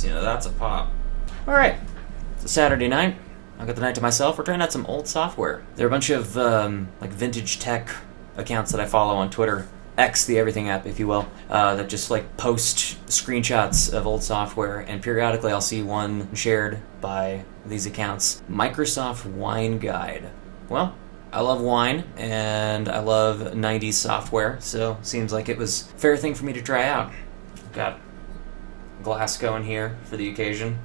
So, that's a pop. Alright, it's a Saturday night. I got the night to myself. We're trying out some old software. There are a bunch of vintage tech accounts that I follow on Twitter. X, the everything app, if you will, that just post screenshots of old software, and periodically I'll see one shared by these accounts. Microsoft Wine Guide. Well, I love wine, and I love 90s software, so seems like it was a fair thing for me to try out. Got glass going here for the occasion.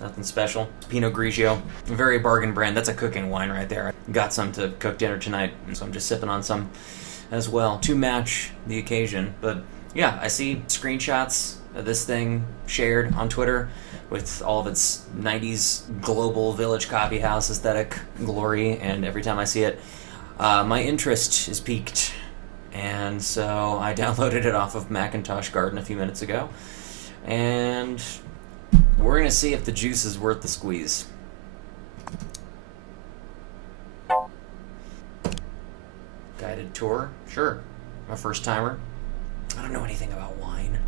Nothing special. Pinot Grigio. Very bargain brand. That's a cooking wine right there. I got some to cook dinner tonight, and so I'm just sipping on some as well to match the occasion. But yeah, I see screenshots of this thing shared on Twitter with all of its 90s global village coffee house aesthetic glory, and every time I see it, my interest is piqued. And so I downloaded it off of Macintosh Garden a few minutes ago, and we're going to see if the juice is worth the squeeze. Guided tour? Sure. I'm a first timer. I don't know anything about wine.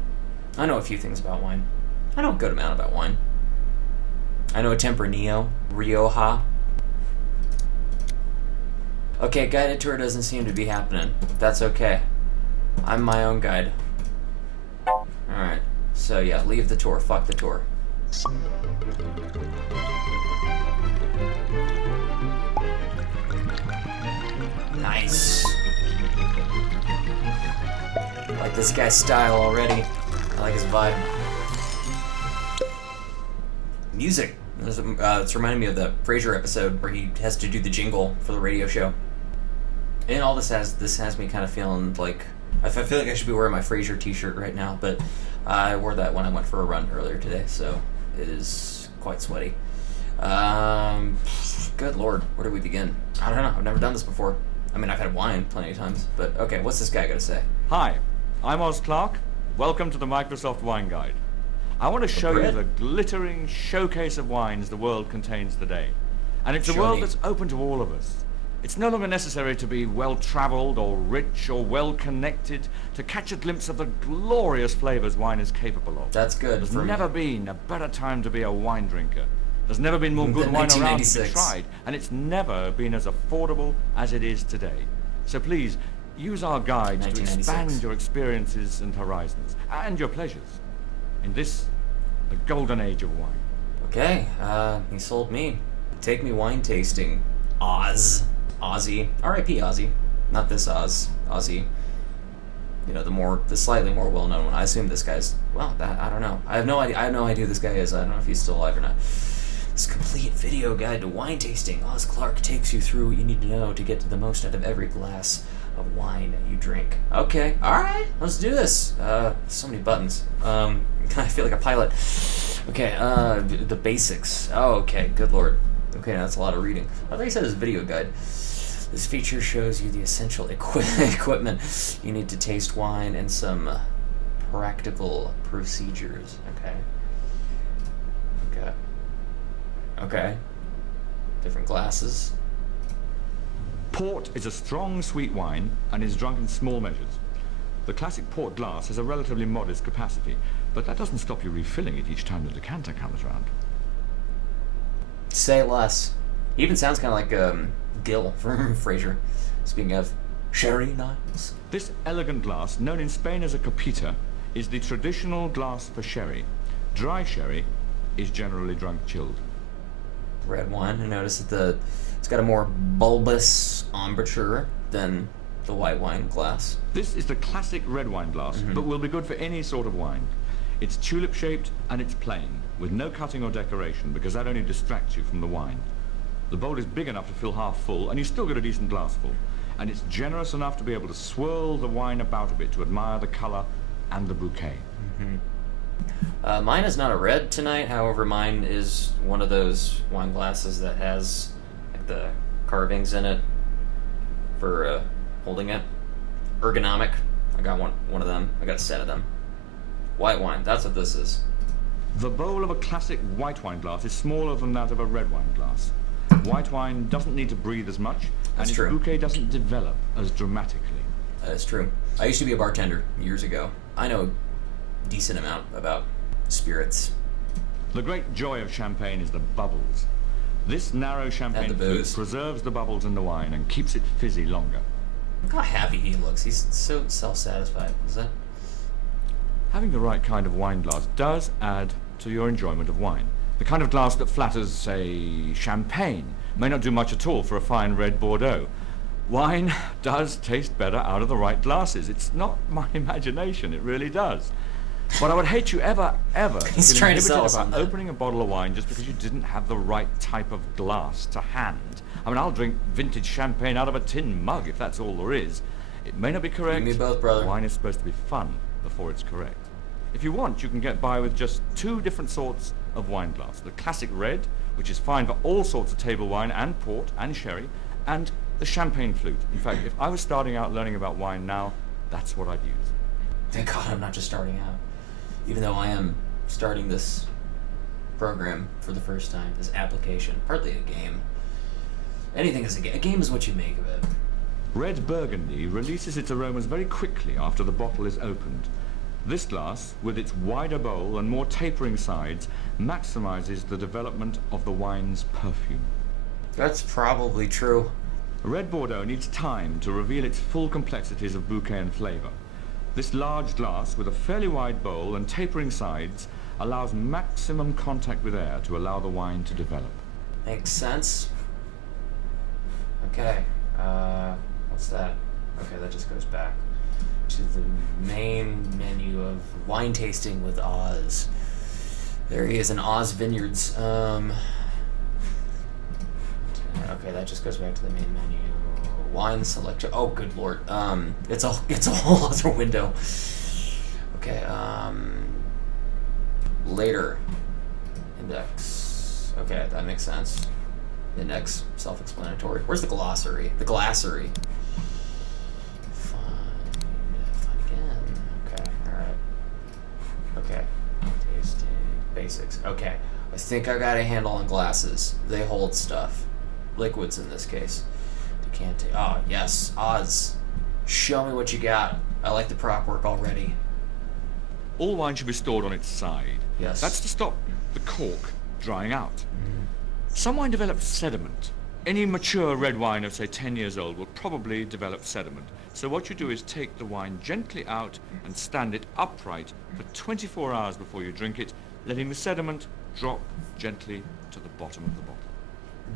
I know a few things about wine. I know a good amount about wine. I know a Tempranillo, Rioja. Okay, guided tour doesn't seem to be happening. That's okay. I'm my own guide. Alright, so yeah, leave the tour. Fuck the tour. Nice. I like this guy's style already. I like his vibe. Music. It's reminding me of the Frasier episode where he has to do the jingle for the radio show. And all this has me kind of feeling like I feel like I should be wearing my Frasier t-shirt right now, but I wore that when I went for a run earlier today, so it is quite sweaty. Good lord, where do we begin? I don't know, I've never done this before. I mean, I've had wine plenty of times, but okay, what's this guy got to say? Hi, I'm Oz Clarke. Welcome to the Microsoft Wine Guide. I want to show you the glittering showcase of wines the world contains today. And it's a world that's open to all of us. It's no longer necessary to be well-traveled or rich or well-connected to catch a glimpse of the glorious flavors wine is capable of. That's good. There's never been a better time to be a wine drinker. There's never been more good wine around to be tried, and it's never been as affordable as it is today. So please, use our guide to expand your experiences and horizons, and your pleasures, in this, the golden age of wine. Okay, he sold me. Take me wine tasting, Oz. Ozzy. R.I.P. Ozzy. Not this Oz. Ozzy. You know, the slightly more well-known one. I assume this guy's, well, I don't know. I have no idea who this guy is. I don't know if he's still alive or not. This complete video guide to wine tasting. Oz Clarke takes you through what you need to know to get to the most out of every glass of wine you drink. Okay, alright, let's do this. So many buttons. I feel like a pilot. Okay, the basics. Oh, okay, good lord. Okay, that's a lot of reading. I thought he said it was a video guide. This feature shows you the essential equipment you need to taste wine and some practical procedures. Okay. Different glasses. Port is a strong, sweet wine and is drunk in small measures. The classic port glass has a relatively modest capacity, but that doesn't stop you refilling it each time the decanter comes round. Say less. He even sounds kind of like Gil from Frasier. Speaking of sherry knives. This elegant glass, known in Spain as a copita, is the traditional glass for sherry. Dry sherry is generally drunk chilled. Red wine. I noticed that it's got a more bulbous embouchure than the white wine glass. This is the classic red wine glass, but will be good for any sort of wine. It's tulip-shaped and it's plain, with no cutting or decoration, because that only distracts you from the wine. The bowl is big enough to fill half full, and you still get a decent glassful. And it's generous enough to be able to swirl the wine about a bit to admire the color and the bouquet. Mine is not a red tonight, however mine is one of those wine glasses that has like the carvings in it for holding it. Ergonomic. I got one of them. I got a set of them. White wine, that's what this is. The bowl of a classic white wine glass is smaller than that of a red wine glass. White wine doesn't need to breathe as much, and its bouquet doesn't develop as dramatically. That's true. I used to be a bartender years ago. I know a decent amount about spirits. The great joy of champagne is the bubbles. This narrow champagne flute preserves the bubbles in the wine and keeps it fizzy longer. Look how happy he looks. He's so self-satisfied. Is that? Having the right kind of wine glass does add to your enjoyment of wine. The kind of glass that flatters, say, champagne may not do much at all for a fine red Bordeaux. Wine does taste better out of the right glasses. It's not my imagination, it really does. But I would hate you ever He's feel trying to inhibited sell us on about that. opening a bottle of wine just because you didn't have the right type of glass to hand. I mean, I'll drink vintage champagne out of a tin mug if that's all there is. It may not be correct. You and me both, brother. Wine is supposed to be fun before it's correct. If you want, you can get by with just 2 different sorts of wine glass. The classic red, which is fine for all sorts of table wine and port and sherry, and the champagne flute. In fact, if I was starting out learning about wine now, that's what I'd use. Thank God I'm not just starting out. Even though I am starting this program for the first time, this application, partly a game. Anything is a game. A game is what you make of it. Red Burgundy releases its aromas very quickly after the bottle is opened. This glass, with its wider bowl and more tapering sides, maximizes the development of the wine's perfume. That's probably true. Red Bordeaux needs time to reveal its full complexities of bouquet and flavor. This large glass, with a fairly wide bowl and tapering sides, allows maximum contact with air to allow the wine to develop. Makes sense. Okay, what's that? Okay, that just goes back to the main menu of wine tasting with Oz. There he is in Oz Vineyards. Okay, that just goes back to the main menu. Wine selection. Oh, good lord. It's a whole other window. Okay. Later. Index. Okay, that makes sense. Index, self-explanatory. Where's the glossary? The glassery. Find again. Okay, alright. Okay. Tasting. Basics. Okay. I think I got a handle on glasses. They hold stuff. Liquids in this case. Decanting. Oh, yes. Oz. Show me what you got. I like the prop work already. All wine should be stored on its side. Yes. That's to stop the cork drying out. Some wine develops sediment. Any mature red wine of, say, 10 years old will probably develop sediment. So what you do is take the wine gently out and stand it upright for 24 hours before you drink it, letting the sediment drop gently to the bottom of the bottle.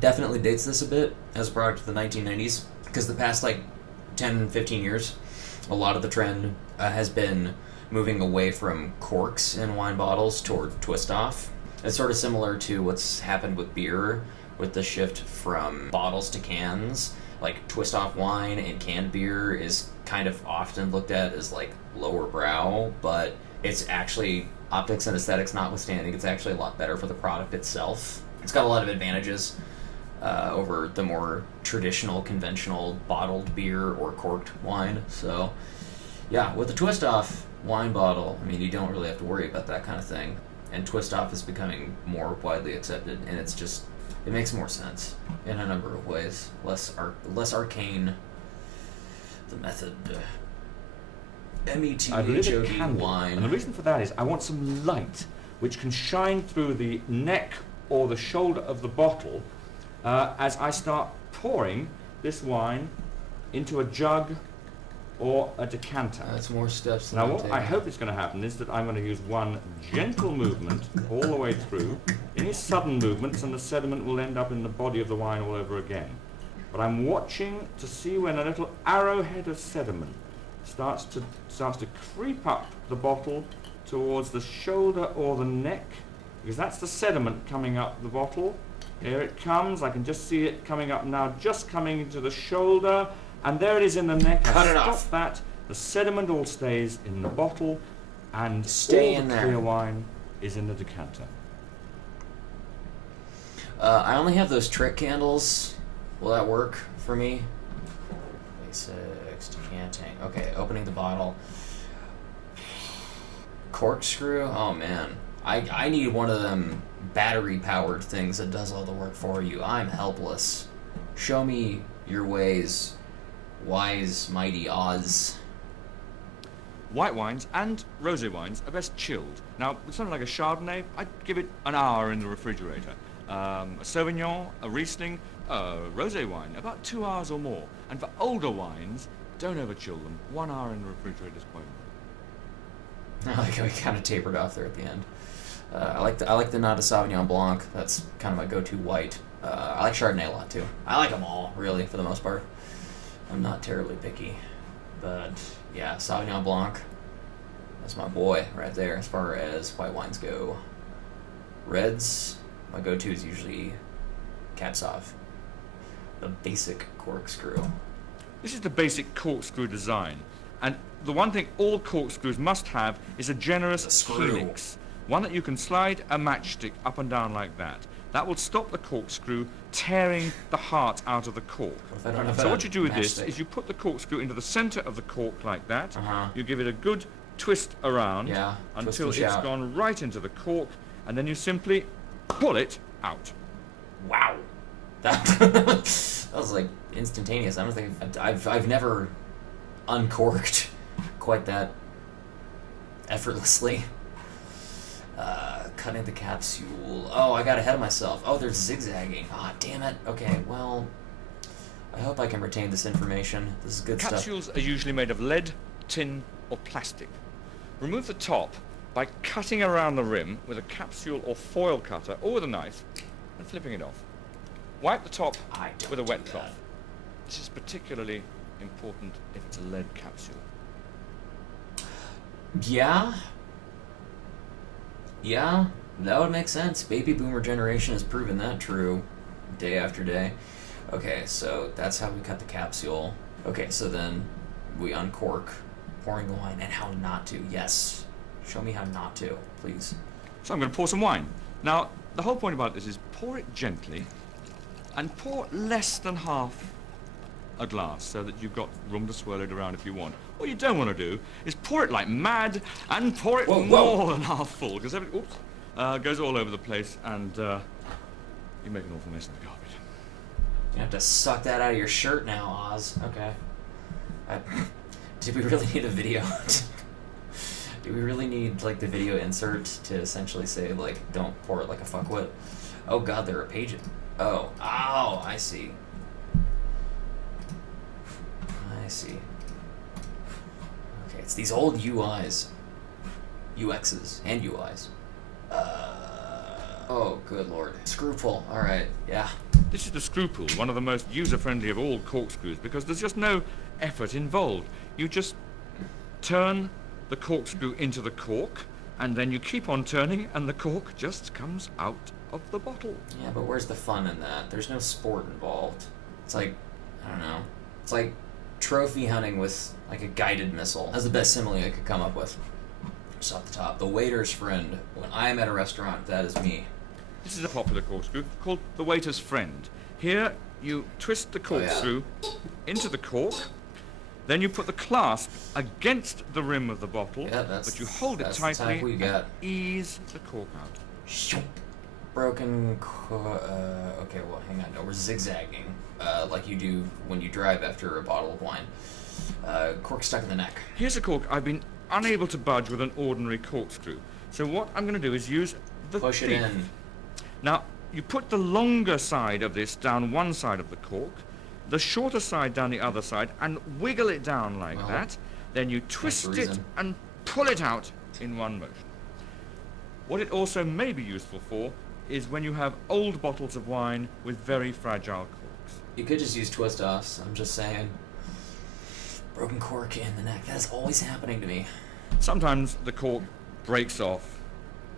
Definitely dates this a bit as a product of the 1990s, because the past, 10, 15 years, a lot of the trend has been moving away from corks in wine bottles toward twist-off. It's sort of similar to what's happened with beer, with the shift from bottles to cans. Like, twist-off wine and canned beer is kind of often looked at as, lower brow, but it's actually, optics and aesthetics notwithstanding, it's actually a lot better for the product itself. It's got a lot of advantages over the more traditional, conventional bottled beer or corked wine. So, yeah, with the twist-off wine bottle, you don't really have to worry about that kind of thing. And twist-off is becoming more widely accepted, and it makes more sense in a number of ways. Less arcane, the method. I believe it METHOD can be. wine. And the reason for that is I want some light which can shine through the neck or the shoulder of the bottle as I start pouring this wine into a jug or a decanter. That's more steps than Now I'm what I taking. hope is going to happen is that I'm going to use one gentle movement all the way through. Any sudden movements and the sediment will end up in the body of the wine all over again. But I'm watching to see when a little arrowhead of sediment starts to creep up the bottle towards the shoulder or the neck, because that's the sediment coming up the bottle. Here it comes. I can just see it coming up now, just coming into the shoulder, and there it is in the neck. Cut I it stop off. that. The sediment all stays in the bottle, and Stay all in the there. clear wine is in the decanter. I only have those trick candles. Will that work for me? Basics, decanting. Okay, opening the bottle. Corkscrew? Oh man. I need one of them battery-powered things that does all the work for you. I'm helpless. Show me your ways, wise, mighty Oz. White wines and rosé wines are best chilled. Now, with something like a Chardonnay, I'd give it an hour in the refrigerator. A Sauvignon, a Riesling, a rosé wine, about 2 hours or more. And for older wines, don't over-chill them. 1 hour in the refrigerator is quite enough. I like how we kind of tapered off there at the end. I like the Nata Sauvignon Blanc. That's kind of my go-to white. I like Chardonnay a lot too. I like them all, really, for the most part. I'm not terribly picky, but yeah, Sauvignon Blanc. That's my boy right there as far as white wines go. Reds, my go-to is usually Cab Sauv, the basic corkscrew. This is the basic corkscrew design, and the one thing all corkscrews must have is a generous helix, one that you can slide a matchstick up and down like that. That will stop the corkscrew tearing the heart out of the cork. So what you do with this is you put the corkscrew into the center of the cork like that. You give it a good twist around until it's gone right into the cork, and then you simply pull it out. Wow, that was like instantaneous. I don't think I've never uncorked quite that effortlessly. Cutting the capsule. Oh, I got ahead of myself. Oh, there's zigzagging. Ah, damn it. Okay, well, I hope I can retain this information. This is good stuff. Capsules are usually made of lead, tin, or plastic. Remove the top by cutting around the rim with a capsule or foil cutter or with a knife and flipping it off. Wipe the top with a wet cloth. This is particularly important if it's a lead capsule. Yeah, that would make sense. Baby boomer generation has proven that true day after day. Okay, so that's how we cut the capsule. Okay, so then we uncork, pouring the wine, and how not to. Yes, show me how not to, please. So I'm going to pour some wine. Now, the whole point about this is pour it gently and pour less than half a glass so that you've got room to swirl it around if you want. What you don't want to do is pour it like mad and pour it more than half full, because goes all over the place and you make an awful mess of the garbage. You have to suck that out of your shirt now, Oz. Okay. Did we really need a video? Do we really need like the video insert to essentially say like don't pour it like a fuckwit? Oh god, there are pages. Oh, I see. Okay, it's these old UXs, and UIs. Oh, good lord. Screw pull. All right, yeah. This is the screw pull, one of the most user-friendly of all corkscrews, because there's just no effort involved. You just turn the corkscrew into the cork, and then you keep on turning, and the cork just comes out of the bottle. Yeah, but where's the fun in that? There's no sport involved. It's like, I don't know. It's like trophy hunting with like a guided missile. That's the best simile I could come up with. Just off the top. The waiter's friend. When I'm at a restaurant, that is me. This is a popular corkscrew called the waiter's friend. Here you twist the corkscrew into the cork, then you put the clasp against the rim of the bottle, but you hold it tightly and ease the cork out. Broken. Okay, well, hang on. No, we're zigzagging, like you do when you drive after a bottle of wine. Cork stuck in the neck. Here's a cork I've been unable to budge with an ordinary corkscrew. So what I'm going to do is use the push it in. Now, you put the longer side of this down one side of the cork, the shorter side down the other side, and wiggle it down like that. Then you twist it and pull it out in one motion. What it also may be useful for is when you have old bottles of wine with very fragile corks. You could just use twist-offs, I'm just saying. Broken cork in the neck, that's always happening to me. Sometimes the cork breaks off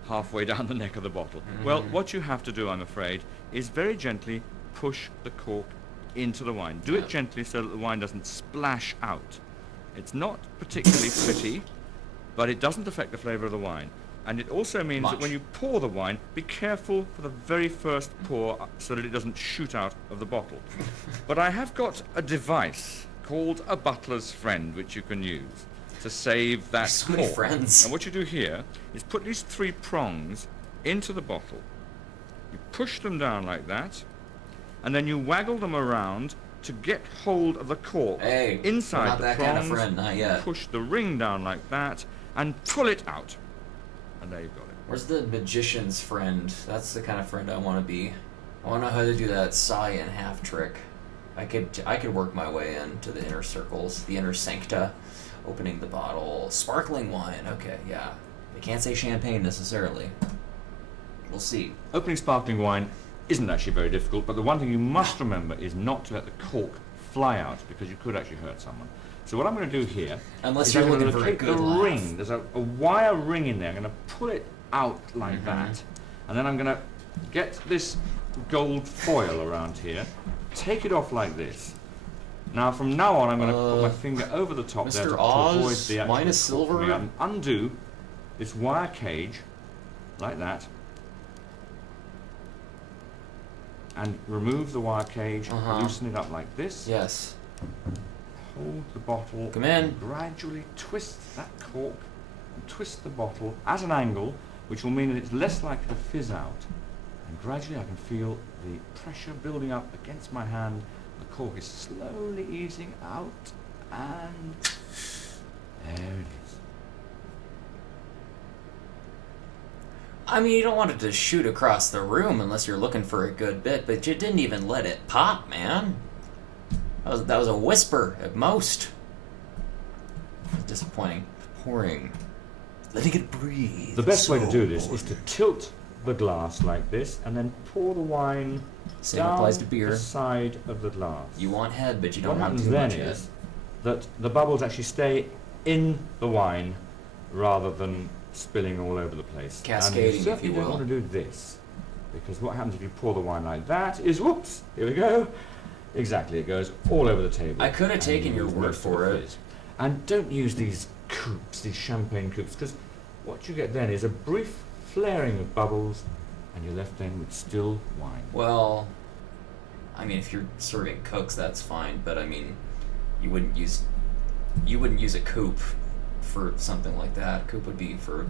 halfway down the neck of the bottle. Well, what you have to do, I'm afraid, is very gently push the cork into the wine. Do it gently so that the wine doesn't splash out. It's not particularly pretty, but it doesn't affect the flavor of the wine. And it also means that when you pour the wine, be careful for the very first pour so that it doesn't shoot out of the bottle. But I have got a device called a butler's friend, which you can use to save that so many friends. And what you do here is put these 3 prongs into the bottle. You push them down like that, and then you waggle them around to get hold of the cork Hey, inside I'm not the that prongs, kind of friend, not yet. push the ring down like that, and pull it out. And there you've got it. Where's the magician's friend? That's the kind of friend I want to be. I want to know how to do that sigh in half trick. I could work my way into the inner circles, the inner sancta, opening the bottle, sparkling wine. Okay, yeah. I can't say champagne necessarily. We'll see. Opening sparkling wine isn't actually very difficult, but the one thing you must remember is not to let the cork fly out, because you could actually hurt someone. So what I'm going to do here Unless is you're I'm going looking to for a take good the laugh. ring. There's a wire ring in there. I'm going to pull it out like that, and then I'm going to get this gold foil around here, take it off like this. Now from now on I'm going to put my finger over the top there Mr. to Oz, avoid the actual minus cork silver? coming out, and undo this wire cage like that, and remove the wire cage, loosen it up like this. Yes. Hold the bottle. Come in. And gradually twist that cork and twist the bottle at an angle, which will mean that it's less likely to fizz out. And gradually I can feel the pressure building up against my hand. The cork is slowly easing out, and there it is. I mean, you don't want it to shoot across the room unless you're looking for a good bit, but you didn't even let it pop, man. That was a whisper at most. Disappointing. Pouring. Letting it breathe. The best way to do this Important. is to tilt the glass like this, and then pour the wine Same down applies to beer. the side of the glass. You want head, but you What don't want happens too then much head. is that the bubbles actually stay in the wine rather than spilling all over the place. Cascading, and you if certainly you don't will. want to do this, because what happens if you pour the wine like that is, whoops, here we go. Exactly, it goes all over the table. I could have and taken you your lose word most of for the it. fizz. And don't use these coupes, these champagne coupes, because what you get then is a brief flaring of bubbles, and you're left then with still wine. Well, I mean, if you're serving cooks, that's fine. But I mean, you wouldn't use a coupe for something like that. Coupe would be for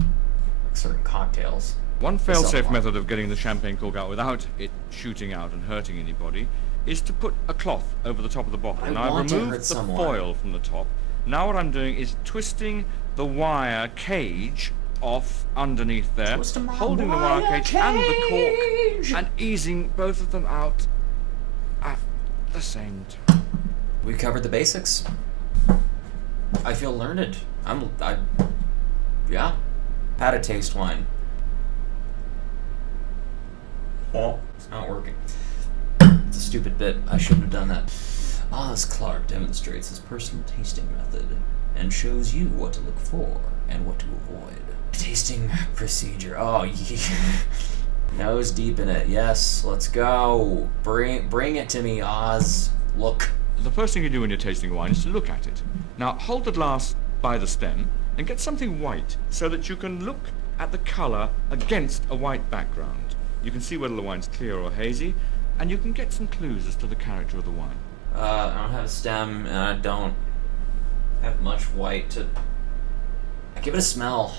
like certain cocktails. One fail-safe Someone. method of getting the champagne cork out without it shooting out and hurting anybody is to put a cloth over the top of the bottle. I Now I've want to removed hurt the someone. foil from the top. Now what I'm doing is twisting the wire cage off underneath there, Twisting my holding the wire wire cage and the cage. cork, and easing both of them out at the same time. We covered the basics. I feel learned. Yeah. How to taste wine. Oh, it's not working. It's a stupid bit. I shouldn't have done that. Oz Clarke demonstrates his personal tasting method and shows you what to look for and what to avoid. Tasting procedure. Oh, yeah. Nose deep in it. Yes, let's go. Bring it to me, Oz. Look. The first thing you do when you're tasting wine is to look at it. Now hold the glass by the stem and get something white so that you can look at the colour against a white background. You can see whether the wine's clear or hazy, and you can get some clues as to the character of the wine. I don't have a stem, and I don't have much white to... I give it a smell.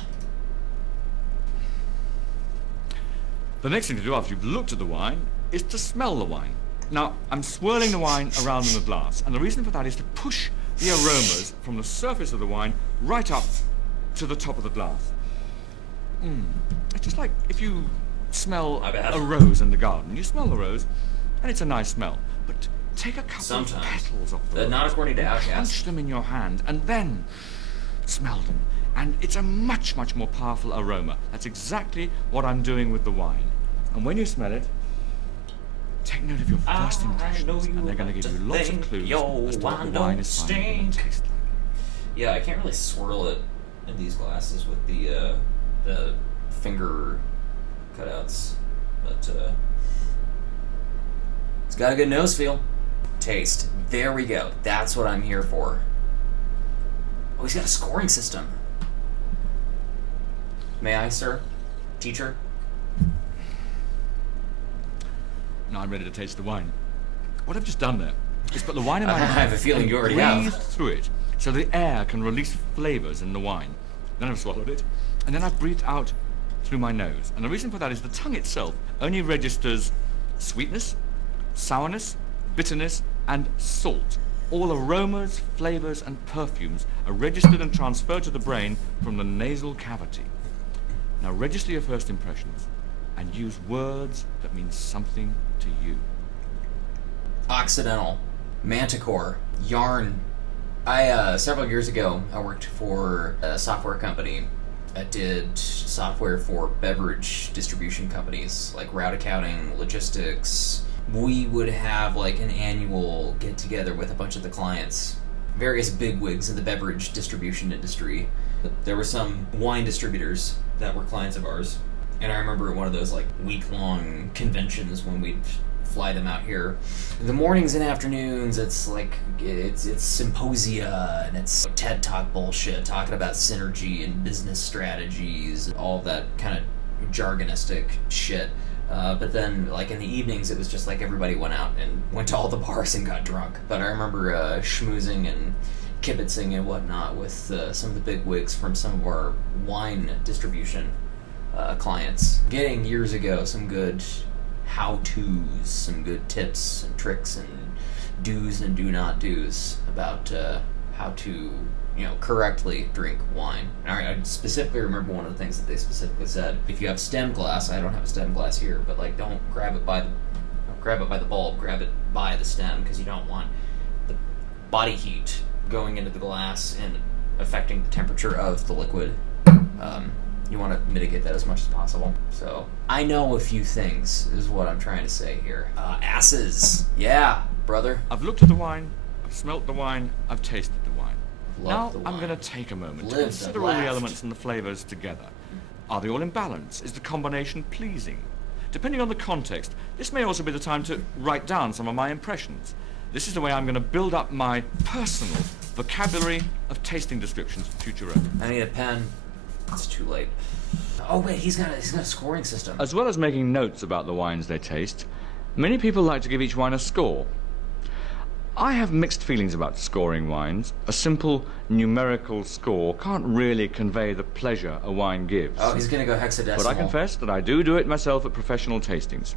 The next thing to do after you've looked at the wine is to smell the wine. Now, I'm swirling the wine around in the glass, and the reason for that is to push the aromas from the surface of the wine right up to the top of the glass. It's just like if you smell My bad. a rose in the garden. You smell the rose, and it's a nice smell. But take a couple Sometimes. of petals off the rose, Not according to Outcast. crunch them in your hand, and then smell them. And it's a much, much more powerful aroma. That's exactly what I'm doing with the wine. And when you smell it, take note of your first impressions, and they're going to give you lots of clues as to what the wine is finally going to taste like. Yeah, I can't really swirl it in these glasses with the finger cutouts, but it's got a good nose feel. Taste. There we go. That's what I'm here for. Oh, he's got a scoring system. May I, sir? Teacher? Now I'm ready to taste the wine. What I've just done there is put the wine in my I mouth have a feeling and you already breathed have. through it so the air can release flavours in the wine. Then I've swallowed it, and then I've breathed out through my nose. And the reason for that is the tongue itself only registers sweetness, sourness, bitterness, and salt. All aromas, flavors, and perfumes are registered and transferred to the brain from the nasal cavity. Now register your first impressions and use words that mean something to you. Occidental, Manticore, Yarn. Several years ago, I worked for a software company that did software for beverage distribution companies, like route accounting, logistics. We would have like an annual get-together with a bunch of the clients, various bigwigs in the beverage distribution industry. There were some wine distributors that were clients of ours, and I remember at one of those like week-long conventions when we'd fly them out here. The mornings and afternoons, it's symposia and it's TED Talk bullshit, talking about synergy and business strategies, all that kind of jargonistic shit. But then, like, in the evenings, it was just like everybody went out and went to all the bars and got drunk. But I remember schmoozing and kibitzing and whatnot with some of the big wigs from some of our wine distribution clients. Getting, years ago, some good how-tos, some good tips and tricks and do's and do not do's about how to, correctly drink wine. I specifically remember one of the things that they specifically said. If you have stem glass, I don't have a stem glass here, but like don't grab it by the bulb, grab it by the stem, because you don't want the body heat going into the glass and affecting the temperature of the liquid. You want to mitigate that as much as possible. So I know a few things, is what I'm trying to say here. Asses. Yeah, brother. I've looked at the wine, I've smelt the wine, I've tasted the wine. Love now the I'm wine. going to take a moment to Lived consider and all the laughed. elements and the flavors together. Are they all in balance? Is the combination pleasing? Depending on the context, this may also be the time to write down some of my impressions. This is the way I'm going to build up my personal vocabulary of tasting descriptions for future reference. I need a pen. It's too late. Oh wait, he's got a scoring system. As well as making notes about the wines they taste, many people like to give each wine a score. I have mixed feelings about scoring wines. A simple numerical score can't really convey the pleasure a wine gives. Oh, he's gonna go hexadecimal. But I confess that I do it myself at professional tastings.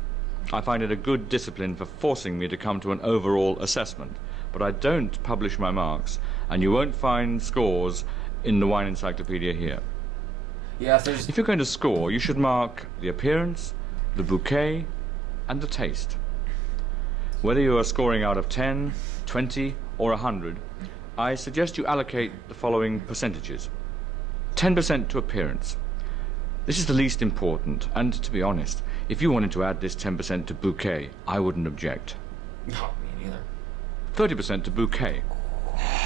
I find it a good discipline for forcing me to come to an overall assessment. But I don't publish my marks, and you won't find scores in the wine encyclopedia here. Yeah, If you're going to score, you should mark the appearance, the bouquet, and the taste. Whether you are scoring out of 10, 20, or 100, I suggest you allocate the following percentages. 10% to appearance. This is the least important, and to be honest, if you wanted to add this 10% to bouquet, I wouldn't object. No, me neither. 30% to bouquet.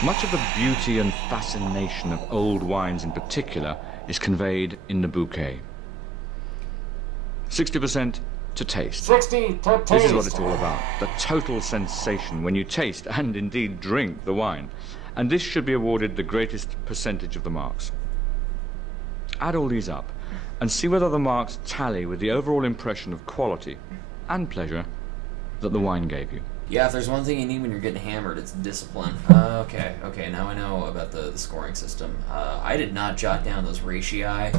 Much of the beauty and fascination of old wines in particular is conveyed in the bouquet. 60% to taste. 60 to taste. This is what it's all about. The total sensation when you taste and indeed drink the wine. And this should be awarded the greatest percentage of the marks. Add all these up and see whether the marks tally with the overall impression of quality and pleasure that the wine gave you. Yeah, if there's one thing you need when you're getting hammered, it's discipline. Okay, now I know about the scoring system. I did not jot down those ratio,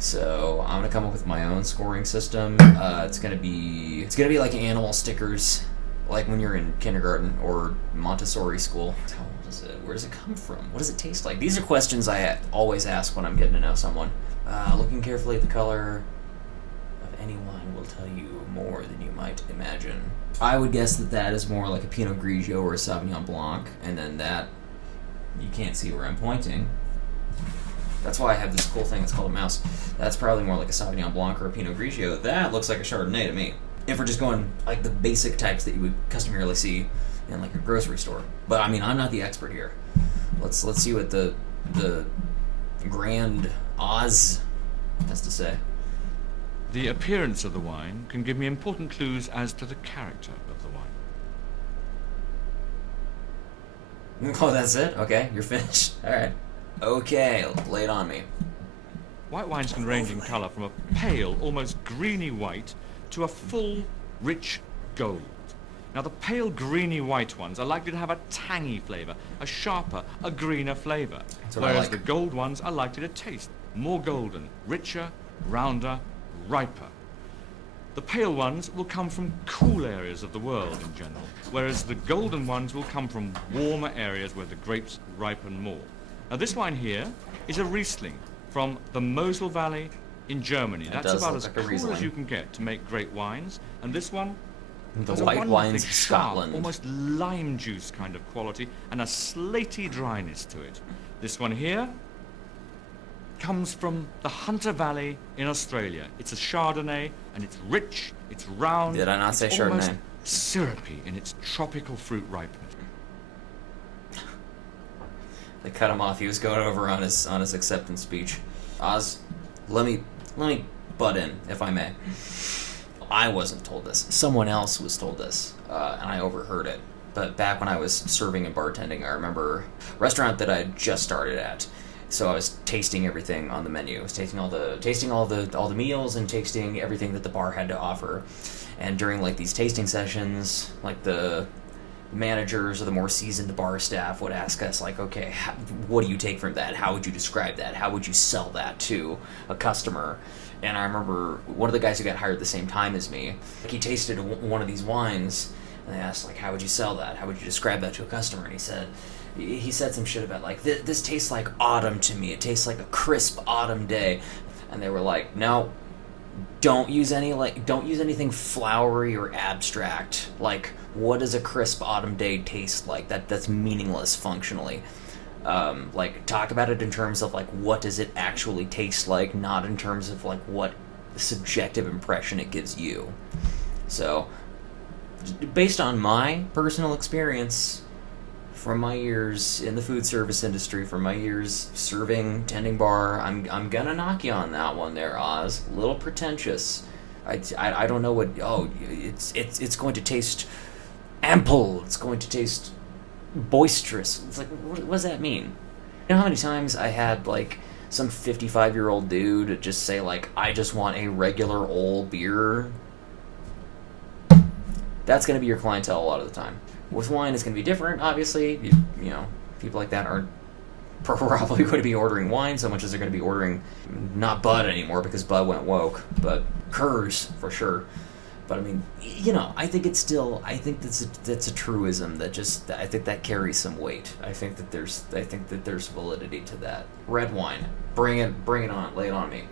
so I'm gonna come up with my own scoring system. It's gonna be like animal stickers, like when you're in kindergarten or Montessori school. How old is it? Where does it come from? What does it taste like? These are questions I always ask when I'm getting to know someone. Looking carefully at the color of any wine will tell you more than you might imagine. I would guess that is more like a Pinot Grigio or a Sauvignon Blanc, and then that, you can't see where I'm pointing. That's why I have this cool thing that's called a mouse. That's probably more like a Sauvignon Blanc or a Pinot Grigio. That looks like a Chardonnay to me. If we're just going like the basic types that you would customarily see in like a grocery store. But I mean, I'm not the expert here. Let's see what the grand Oz has to say. The appearance of the wine can give me important clues as to the character of the wine. Oh, that's it? Okay, you're finished. Alright. Okay, lay it on me. White wines can range in colour from a pale, almost greeny white to a full, rich gold. Now the pale greeny white ones are likely to have a tangy flavour, a sharper, a greener flavour. That's what I Whereas like. the gold ones are likely to taste more golden, richer, rounder, riper. The pale ones will come from cool areas of the world in general, whereas the golden ones will come from warmer areas where the grapes ripen more. Now this wine here is a Riesling from the Mosel Valley in Germany. That's about as cool as you can get to make great wines. And this one has a wonderfully sharp, almost lime juice kind of quality and a slaty dryness to it. This one here comes from the Hunter Valley in Australia. It's a Chardonnay, and it's rich, it's round. Did I not say Chardonnay? Almost syrupy in its tropical fruit ripeness. They cut him off. He was going over on his acceptance speech. Oz, let me butt in, if I may. I wasn't told this. Someone else was told this, and I overheard it. But back when I was serving and bartending, I remember a restaurant that I had just started at. So I was tasting everything on the menu. I was tasting all the meals and tasting everything that the bar had to offer. And during like these tasting sessions, like the managers or the more seasoned bar staff would ask us like, okay, what do you take from that? How would you describe that? How would you sell that to a customer? And I remember one of the guys who got hired at the same time as me, like he tasted one of these wines, and they asked like, how would you sell that? How would you describe that to a customer? And he said some shit about like, this tastes like autumn to me. It tastes like a crisp autumn day. And they were like, no, don't use anything flowery or abstract. Like, what does a crisp autumn day taste like? That's meaningless functionally. Like, talk about it in terms of like, what does it actually taste like, not in terms of like what subjective impression it gives you. So, based on my personal experience, from my years in the food service industry, from my years serving, tending bar, I'm gonna knock you on that one there, Oz. A little pretentious. I don't know what. Oh, it's going to taste ample. It's going to taste boisterous. It's like, what does that mean? You know how many times I had like some 55-year-old dude just say like, I just want a regular old beer. That's gonna be your clientele a lot of the time. With wine, it's going to be different, obviously. You know, people like that aren't probably going to be ordering wine so much as they're going to be ordering, not Bud anymore because Bud went woke, but Coors for sure. But I mean, you know, I think that's a truism I think that carries some weight. I think that there's validity to that. Red wine, bring it on, lay it on me.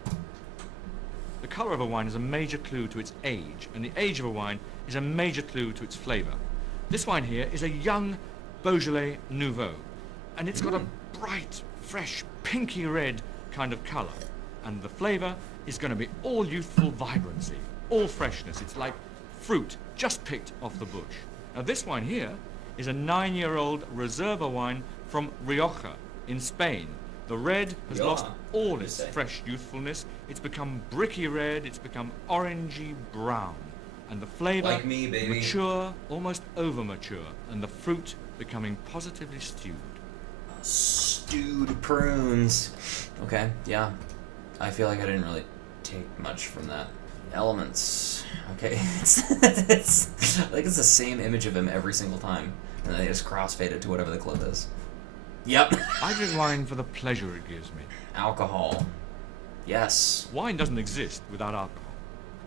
The color of a wine is a major clue to its age, and the age of a wine is a major clue to its flavor. This wine here is a young Beaujolais Nouveau, and it's got a bright, fresh, pinky red kind of color, and the flavor is going to be all youthful vibrancy, all freshness. It's like fruit just picked off the bush. Now this wine here is a 9-year-old Reserva wine from Rioja in Spain. The red has lost all its fresh youthfulness. It's become bricky red, it's become orangey brown. And the flavor, like me, baby, mature, almost over-mature, and the fruit becoming positively stewed. Stewed prunes. Okay, yeah. I feel like I didn't really take much from that. Elements. Okay, it's like it's the same image of him every single time, and then they just crossfade it to whatever the clip is. Yep. I drink wine for the pleasure it gives me. Alcohol. Yes. Wine doesn't exist without alcohol.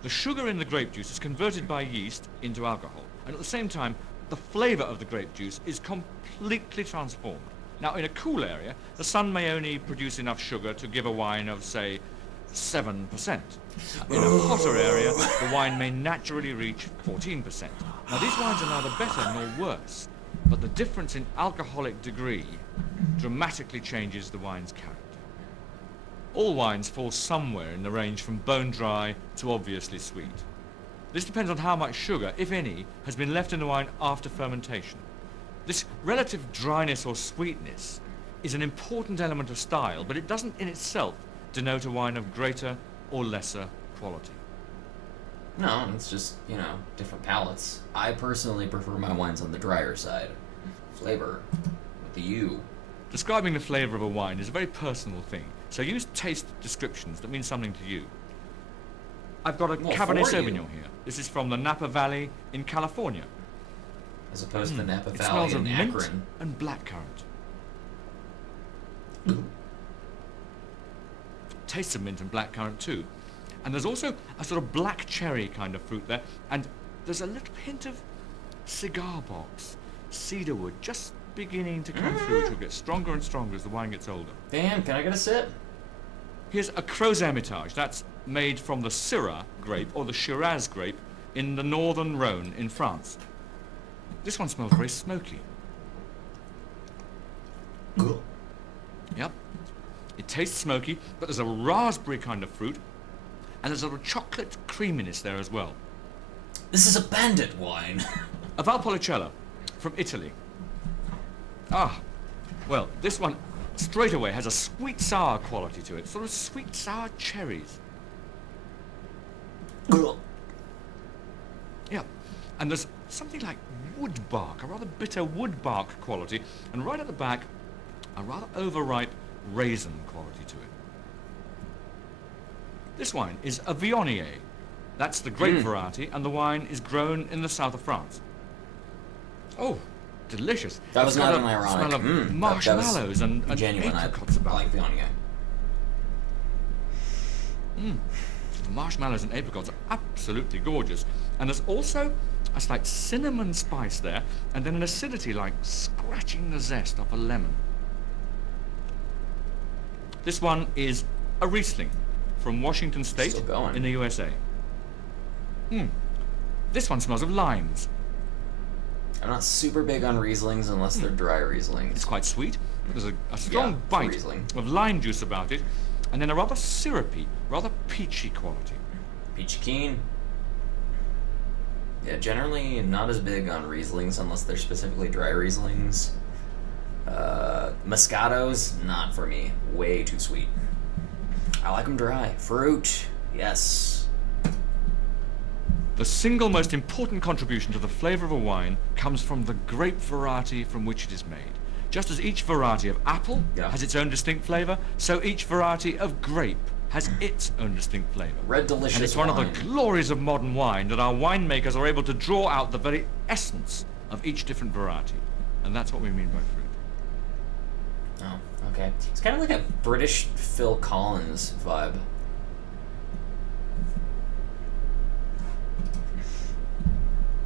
The sugar in the grape juice is converted by yeast into alcohol, and at the same time, the flavor of the grape juice is completely transformed. Now, in a cool area, the sun may only produce enough sugar to give a wine of, say, 7%. In a hotter area, the wine may naturally reach 14%. Now, these wines are neither better nor worse, but the difference in alcoholic degree dramatically changes the wine's character. All wines fall somewhere in the range from bone dry to obviously sweet. This depends on how much sugar, if any, has been left in the wine after fermentation. This relative dryness or sweetness is an important element of style, but it doesn't in itself denote a wine of greater or lesser quality. No, it's just, different palates. I personally prefer my wines on the drier side. Flavor, with the U. Describing the flavor of a wine is a very personal thing, so use taste descriptions that mean something to you. I've got a Cabernet Sauvignon here. This is from the Napa Valley in California. As opposed to the Napa It Valley smells of in mint Akron. and blackcurrant. Tastes of mint and blackcurrant too. And there's also a sort of black cherry kind of fruit there, and there's a little hint of cigar box, cedarwood, just beginning to come through, which will get stronger and stronger as the wine gets older. Damn, can I get a sip? Here's a Crozes Hermitage. That's made from the Syrah grape, or the Shiraz grape, in the northern Rhone in France. This one smells very smoky. Cool. Yep. It tastes smoky, but there's a raspberry kind of fruit, and there's a chocolate creaminess there as well. This is a bandit wine. A Valpolicella from Italy. Ah, well, this one straight away has a sweet sour quality to it, sort of sweet sour cherries. Cool. Yeah, and there's something like wood bark, a rather bitter wood bark quality, and right at the back, a rather overripe raisin quality to it. This wine is a Viognier. That's the grape variety, and the wine is grown in the south of France. Oh, delicious. That was It's got not an a ironic. smell of marshmallows and genuine. apricots I about like it. Viognier. The marshmallows and apricots are absolutely gorgeous. And there's also a slight cinnamon spice there, and then an acidity like scratching the zest off a lemon. This one is a Riesling from Washington State Still going. in the USA. This one smells of limes. I'm not super big on Rieslings unless they're dry Rieslings. It's quite sweet. There's a strong bite Riesling. of lime juice about it, and then a rather syrupy, rather peachy quality. Peachy Keen. Yeah, generally not as big on Rieslings unless they're specifically dry Rieslings. Moscatos, not for me. Way too sweet. I like them dry. Fruit, yes. The single most important contribution to the flavor of a wine comes from the grape variety from which it is made. Just as each variety of apple has its own distinct flavor, so each variety of grape has its own distinct flavor. Red delicious And it's one wine. of the glories of modern wine that our winemakers are able to draw out the very essence of each different variety. And that's what we mean by fruit. Oh, okay. It's kind of like a British Phil Collins vibe.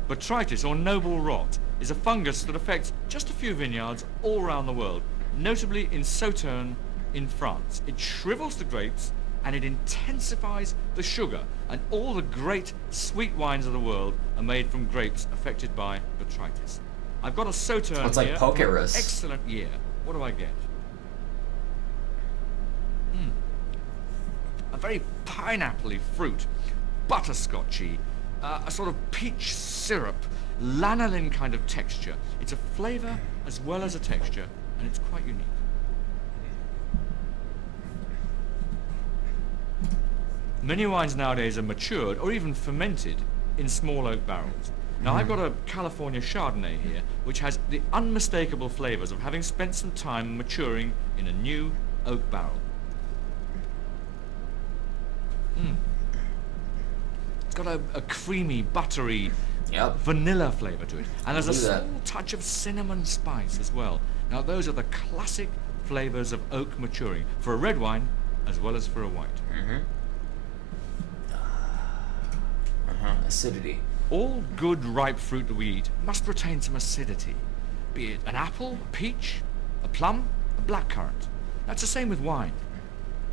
Botrytis, or noble rot, is a fungus that affects just a few vineyards all around the world, notably in Sauternes in France. It shrivels the grapes and it intensifies the sugar, and all the great sweet wines of the world are made from grapes affected by botrytis. I've got a Sauternes It's like here. Pokerus. Excellent year. What do I get? A very pineapple-y fruit, butterscotchy, a sort of peach syrup, lanolin kind of texture. It's a flavor as well as a texture, and it's quite unique. Many wines nowadays are matured or even fermented in small oak barrels. Now I've got a California Chardonnay here, which has the unmistakable flavors of having spent some time maturing in a new oak barrel. It's got a creamy, buttery, vanilla flavor to it. And there's a small touch of cinnamon spice as well. Now those are the classic flavors of oak maturing, for a red wine as well as for a white. Acidity. All good ripe fruit that we eat must retain some acidity, be it an apple, a peach, a plum, a blackcurrant. That's the same with wine.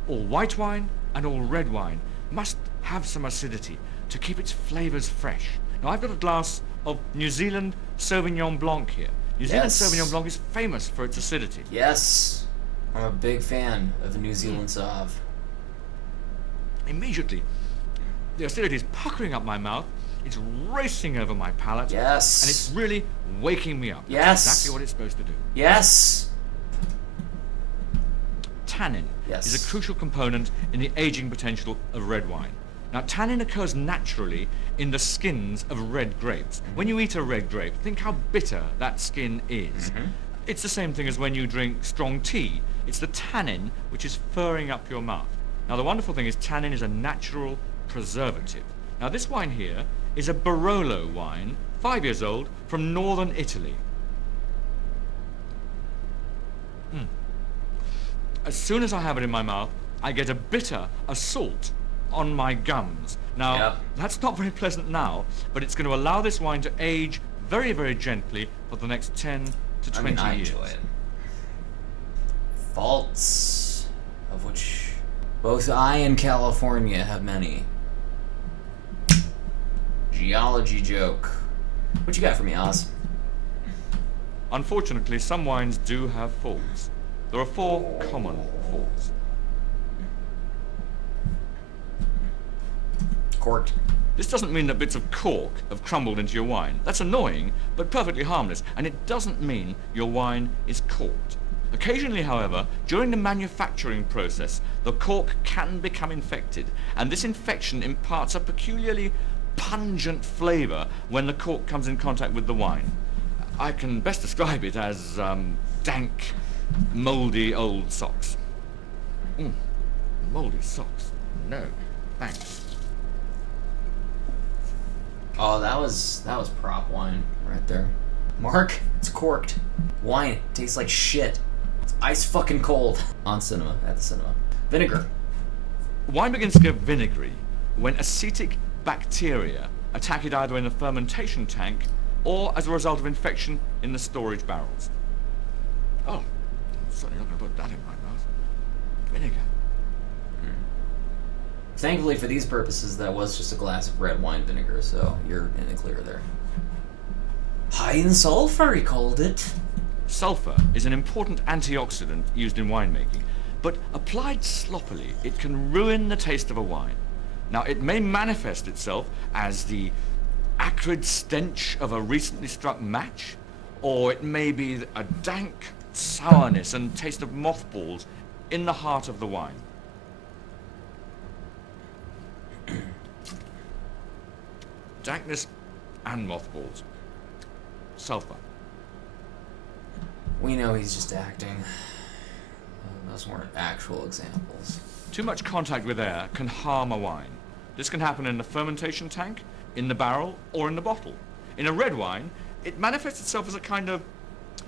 All white wine and all red wine must have some acidity to keep its flavors fresh. Now I've got a glass of New Zealand Sauvignon Blanc here. New Zealand Sauvignon Blanc is famous for its acidity. Yes. I'm a big fan of the New Zealand Sauv. Immediately, the acidity is puckering up my mouth, it's racing over my palate, Yes. and it's really waking me up. That's Yes. exactly what it's supposed to do. Yes. Tannin Yes. is a crucial component in the aging potential of red wine. Now, tannin occurs naturally in the skins of red grapes. When you eat a red grape, think how bitter that skin is. It's the same thing as when you drink strong tea. It's the tannin which is furring up your mouth. Now, the wonderful thing is tannin is a natural preservative. Now, this wine here is a Barolo wine, 5 years old, from northern Italy. As soon as I have it in my mouth, I get a bitter, a salt, on my gums. Now, Yep. that's not very pleasant now, but it's going to allow this wine to age very, very gently for the next 10 to 20 I years. enjoy it. Faults, of which both I and California have many. Geology joke. What you got for me, Oz? Unfortunately, some wines do have faults. There are 4 common faults. Corked. This doesn't mean that bits of cork have crumbled into your wine. That's annoying, but perfectly harmless, and it doesn't mean your wine is corked. Occasionally, however, during the manufacturing process, the cork can become infected, and this infection imparts a peculiarly pungent flavor when the cork comes in contact with the wine. I can best describe it as dank, moldy old socks. Moldy socks? No, thanks. Oh, that was prop wine right there. Mark, it's corked. Wine tastes like shit. It's ice fucking cold. On cinema, at the cinema. Vinegar. Wine begins to get vinegary when acetic bacteria attack it either in the fermentation tank or as a result of infection in the storage barrels. Oh, I'm certainly not going to put that in my mouth. Vinegar. Thankfully for these purposes, that was just a glass of red wine vinegar, so you're in the clear there. High in sulfur, he called it. Sulfur is an important antioxidant used in winemaking, but applied sloppily, it can ruin the taste of a wine. Now, it may manifest itself as the acrid stench of a recently struck match, or it may be a dank sourness and taste of mothballs in the heart of the wine. Dankness and mothballs. Sulfur. We know he's just acting. Those weren't actual examples. Too much contact with air can harm a wine. This can happen in the fermentation tank, in the barrel, or in the bottle. In a red wine, it manifests itself as a kind of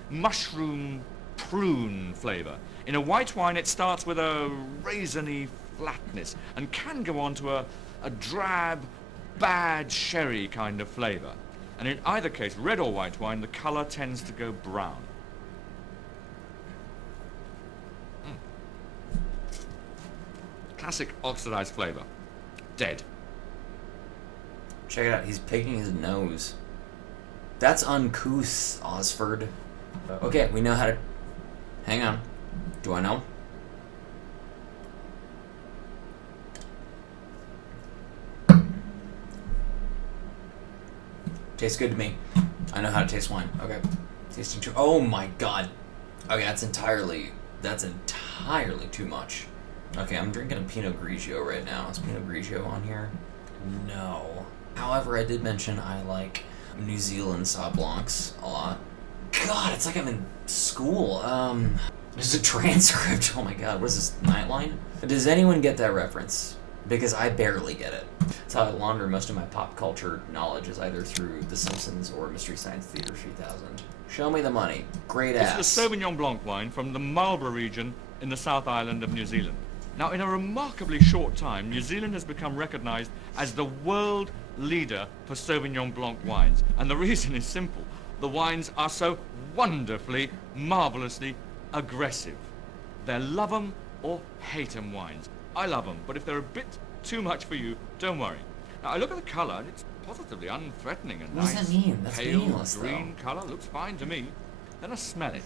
mushroom prune flavor. In a white wine, it starts with a raisiny flatness and can go on to a drab, bad sherry kind of flavor. And in either case, red or white wine, the color tends to go brown. Classic oxidized flavor. Dead. Check it out, he's picking his nose. That's uncouth, Osford. Okay, we know how to... Hang on. Do I know? Tastes good to me. I know how to taste wine. Okay. Tasting too... Oh my god. Okay, that's entirely too much. Okay, I'm drinking a Pinot Grigio right now. Is Pinot Grigio on here? No. However, I did mention I like New Zealand Sauv Blancs a lot. God, it's like I'm in school. There's a transcript. Oh my god, what is this, Nightline? Does anyone get that reference? Because I barely get it. That's how I launder most of my pop culture knowledge, is either through The Simpsons or Mystery Science Theater 3000. Show me the money. Great ass. This is a Sauvignon Blanc wine from the Marlborough region in the South Island of New Zealand. Now, in a remarkably short time, New Zealand has become recognized as the world leader for Sauvignon Blanc wines. And the reason is simple. The wines are so wonderfully, marvelously aggressive. They're love 'em or hate 'em wines. I love 'em, but if they're a bit too much for you, don't worry. Now, I look at the color, and it's positively unthreatening and What nice. does that mean? That's Pale meaningless, green color looks fine to me. Then I smell it.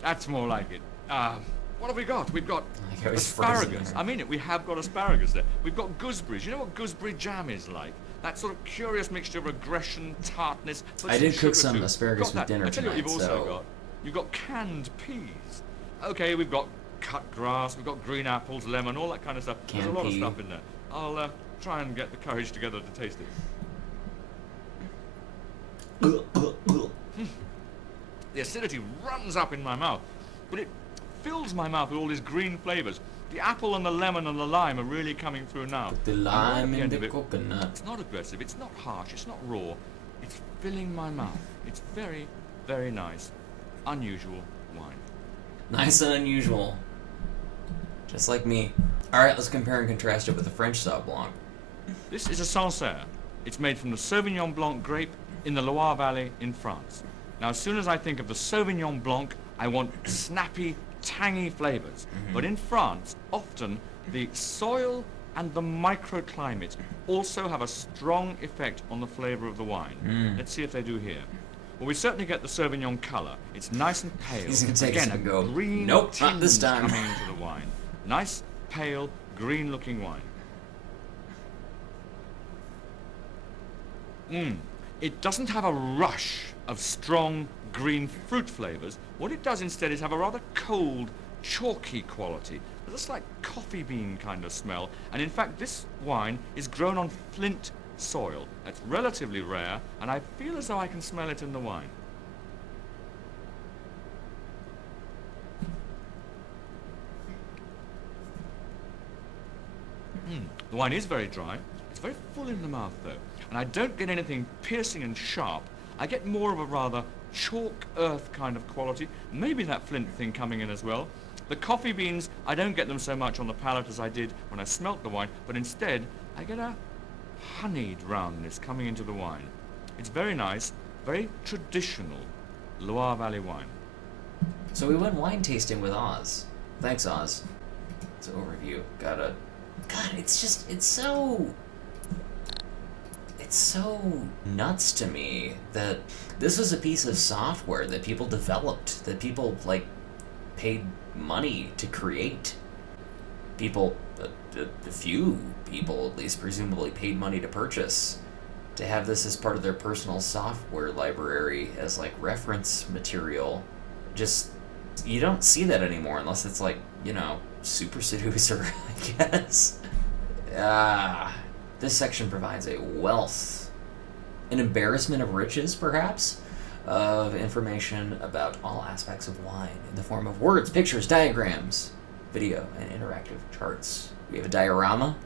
That's more like it. What have we got? We've got Like how he's frozen asparagus. there. I mean it, we have got asparagus there. We've got gooseberries. You know what gooseberry jam is like? That sort of curious mixture of aggression, tartness. but I did sugar cook some too. asparagus Got with that. dinner I tell you what tonight, you've also so- got. You've got canned peas. Okay, we've got cut grass, we've got green apples, lemon, all that kind of stuff. There's a Canned lot pea. of stuff in there. I'll try and get the courage together to taste it. The acidity runs up in my mouth, but it fills my mouth with all these green flavors. The apple and the lemon and the lime are really coming through now. The And right at lime the and end the of it, coconut. it's not aggressive, it's not harsh, it's not raw. It's filling my mouth. It's very, very nice, unusual wine. Nice and unusual. Just like me. Alright, let's compare and contrast it with the French Sauv Blanc. This is a Sancerre. It's made from the Sauvignon Blanc grape in the Loire Valley in France. Now, as soon as I think of the Sauvignon Blanc, I want snappy, tangy flavors. But in France, often the soil and the microclimate also have a strong effect on the flavor of the wine. Let's see if they do here. Well, we certainly get the Sauvignon color. It's nice and pale. He's gonna take Again, us and go, green nope, not this tinge time. coming into the wine. Nice, pale, green-looking wine. It doesn't have a rush of strong green fruit flavors. What it does instead is have a rather cold, chalky quality. There's a slight coffee bean kind of smell. And in fact, this wine is grown on flint soil. That's relatively rare, and I feel as though I can smell it in the wine. The wine is very dry. It's very full in the mouth, though. And I don't get anything piercing and sharp. I get more of a rather chalk earth kind of quality. Maybe that flint thing coming in as well. The coffee beans, I don't get them so much on the palate as I did when I smelt the wine, but instead I get a honeyed roundness coming into the wine. It's very nice, very traditional Loire Valley wine. So we went wine tasting with Oz. Thanks, Oz. It's an overview. God, it's so nuts to me that this was a piece of software that people developed, that people, like, paid money to create. People, a few people at least, presumably paid money to purchase, to have this as part of their personal software library as, like, reference material. Just, you don't see that anymore unless it's, like, you know, Super Seducer, I guess. This section provides a wealth, an embarrassment of riches, perhaps, of information about all aspects of wine in the form of words, pictures, diagrams, video, and interactive charts. We have a diorama.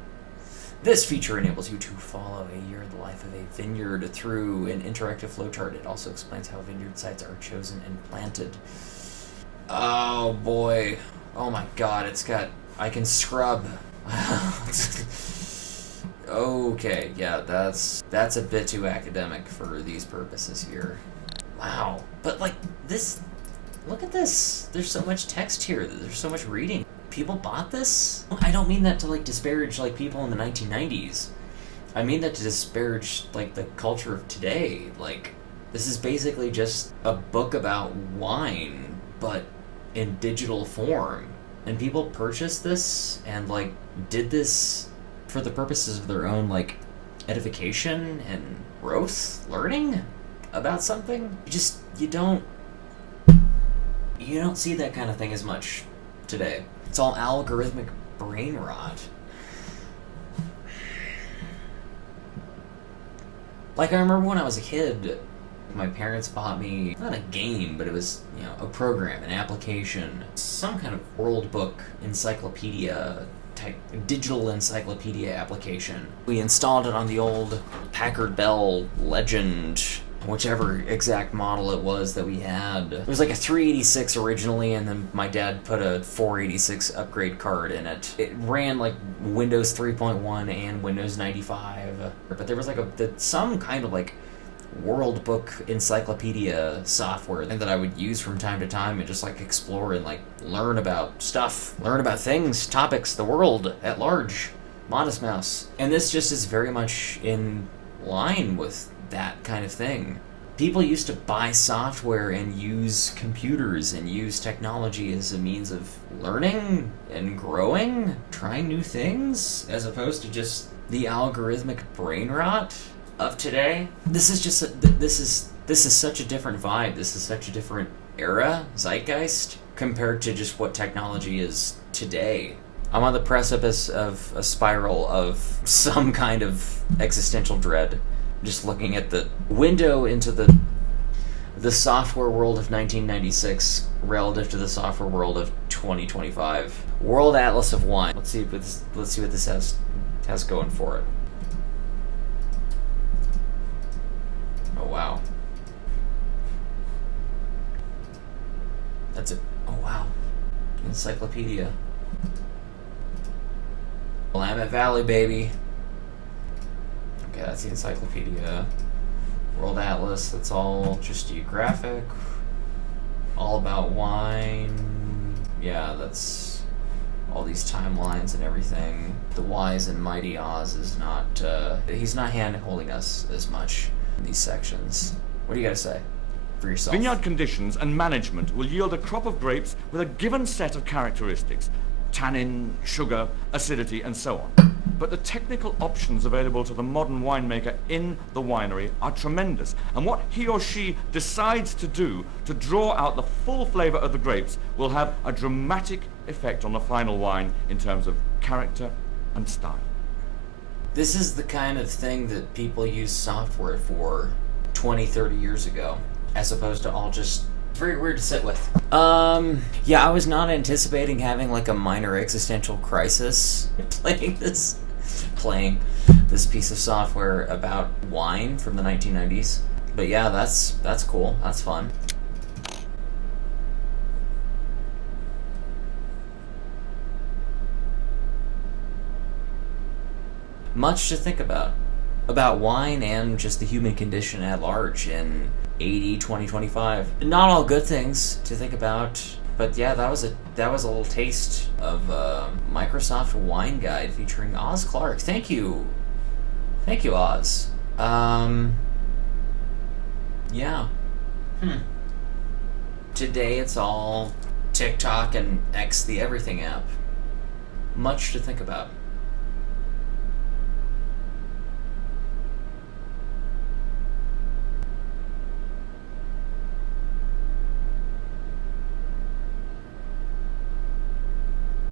This feature enables you to follow a year in the life of a vineyard through an interactive flowchart. It also explains how vineyard sites are chosen and planted. Oh boy. Oh my god, it's got... I can scrub. Okay, yeah, that's a bit too academic for these purposes here. Wow. But, like, this... Look at this. There's so much text here. There's so much reading. People bought this? I don't mean that to, like, disparage, like, people in the 1990s. I mean that to disparage, like, the culture of today. Like, this is basically just a book about wine, but in digital form. And people purchased this and, like, did this for the purposes of their own, like, edification and growth, learning about something. You don't see that kind of thing as much today. It's all algorithmic brain rot. Like, I remember when I was a kid, my parents bought me, not a game, but it was, you know, a program, an application, some kind of world book encyclopedia type, digital encyclopedia application. We installed it on the old Packard Bell Legend, whichever exact model it was that we had. It was like a 386 originally, and then my dad put a 486 upgrade card in it. It ran like Windows 3.1 and Windows 95, but there was like some kind of like world book encyclopedia software that I would use from time to time and just like explore and like learn about stuff, learn about things, topics, the world at large. Modest Mouse. And this just is very much in line with that kind of thing. People used to buy software and use computers and use technology as a means of learning and growing, trying new things, as opposed to just the algorithmic brain rot of today. This is such a different vibe. This is such a different era, zeitgeist, compared to just what technology is today. I'm on the precipice of a spiral of some kind of existential dread. Just looking at the window into the software world of 1996 relative to the software world of 2025. World Atlas of Wine. Let's see what this has going for it. Oh wow. That's it. Oh wow. Encyclopedia. Willamette Valley, baby. Okay, that's the encyclopedia. World Atlas, that's all just geographic. All about wine. Yeah, that's all these timelines and everything. The wise and mighty Oz is not, he's not hand-holding us as much in these sections. What do you gotta say for yourself? Vineyard conditions and management will yield a crop of grapes with a given set of characteristics: tannin, sugar, acidity, and so on. But the technical options available to the modern winemaker in the winery are tremendous, and what he or she decides to do to draw out the full flavor of the grapes will have a dramatic effect on the final wine in terms of character and style. This is the kind of thing that people use software for 20, 30 years ago, as opposed to all just very weird to sit with. Yeah, I was not anticipating having like a minor existential crisis playing this piece of software about wine from the 1990s. But yeah, that's cool. That's fun. Much to think about wine and just the human condition at large in 2025. Not all good things to think about, but yeah, that was a little taste of Microsoft Wine Guide featuring Oz Clarke. Thank you, Oz. Yeah. Today it's all TikTok and X the Everything app. Much to think about.